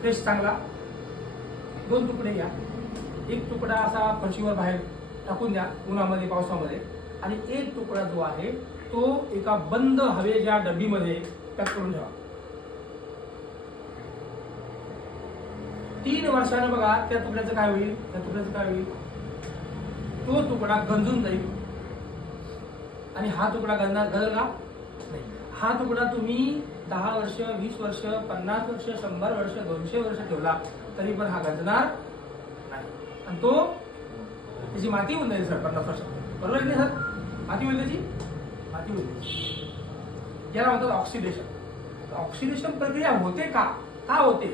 Fresh चांगला 2 तुकडे घ्या. एक तुकडा असा फरशीवर बाहेर टाकून द्या उन्हामध्ये पावसामध्ये, आणि एक तुकडा जो आहे तो एका बंद हवेच्या डब्बीमध्ये पॅक करून ठेवा. 3 वर्षानं बघा त्या तुकड्याचं काय होईल, तो तुकडा गंजून जाईल आणि हा तुकडा गंजल का नाही. हा तुकडा तुम्ही 10 वर्ष, 20 वर्ष, 50 वर्ष, 100 वर्ष, 200 वर्ष ठेवला तरी पण हा गंजणार नाही, आणि तो त्याची माती होऊन जाईल सर 50 वर्षात. बरोबर आहे ना सर? माती होईल त्याची, माती होईल. याला म्हणतात ऑक्सिडेशन. ऑक्सिडेशन प्रक्रिया होते का होते?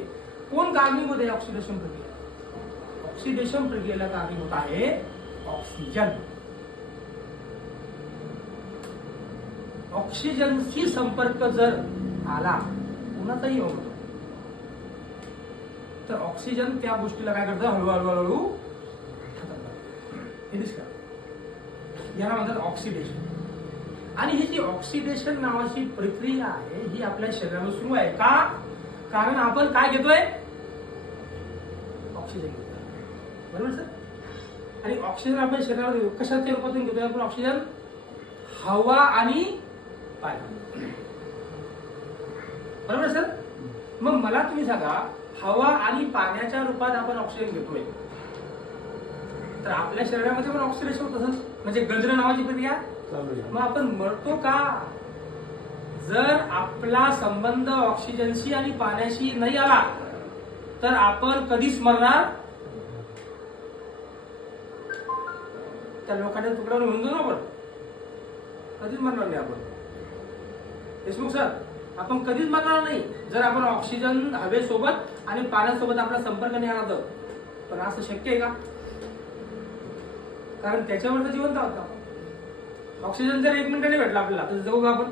कोण कारणीभूत आहे ऑक्सिडेशन प्रक्रिया? ऑक्सिडेशन प्रक्रियेला कारणीभूत आहे ऑक्सिजन. ऑक्सिजनशी संपर्क जर आला कोणाचाही होतो तर ऑक्सिजन त्या गोष्टीला काय करतं, हळूहळू हे दिसतं. याला म्हणतात ऑक्सिडेशन. आणि ही जी ऑक्सिडेशन नावाची प्रक्रिया आहे ही आपल्या शरीरामध्ये सुरू आहे का? कारण आपण काय घेतोय? ऑक्सिजन घेतोय. बरोबर सर? आणि ऑक्सिजन आपल्या शरीरामध्ये कशाच्या रूपातून घेतोय आपण ऑक्सिजन? हवा आणि पाणी. बरोबर सर? मग मला तुम्ही सांगा, हवा आणि पाण्याच्या रूपात आपण ऑक्सिजन घेतोय तर आपल्या शरीरामध्ये पण ऑक्सिडेशन होत असेल, म्हणजे गंजणं नावाची प्रक्रिया. मग आपण मरतो का? जर आपला संबंध ऑक्सिजनशी आणि पाण्याशी नाही आला तर आपण कधीच मरणार. त्या लोकांच्या तुकडा म्हणतो ना आपण, कधीच मरणार नाही आपण. देशमुख सर, आपण कधीच मरणार नाही जर आपण ऑक्सिजन हवेसोबत आणि पाण्यासोबत आपला संपर्क नाही आला तर. पण असं शक्य आहे का? कारण त्याच्यावर तर जिवंत आहोत आपण. ऑक्सिजन जर 1 मिनिटाने भेटला आपल्याला तर जगू का आपण?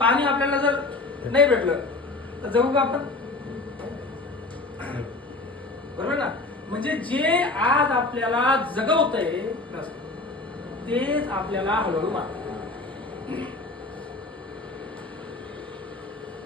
पाणी आपल्याला जर नाही भेटलं तर जगू का आपण? बरोबर ना? म्हणजे जे आज आपल्याला जगवतंय तेच आपल्याला हळूहळू मारतं.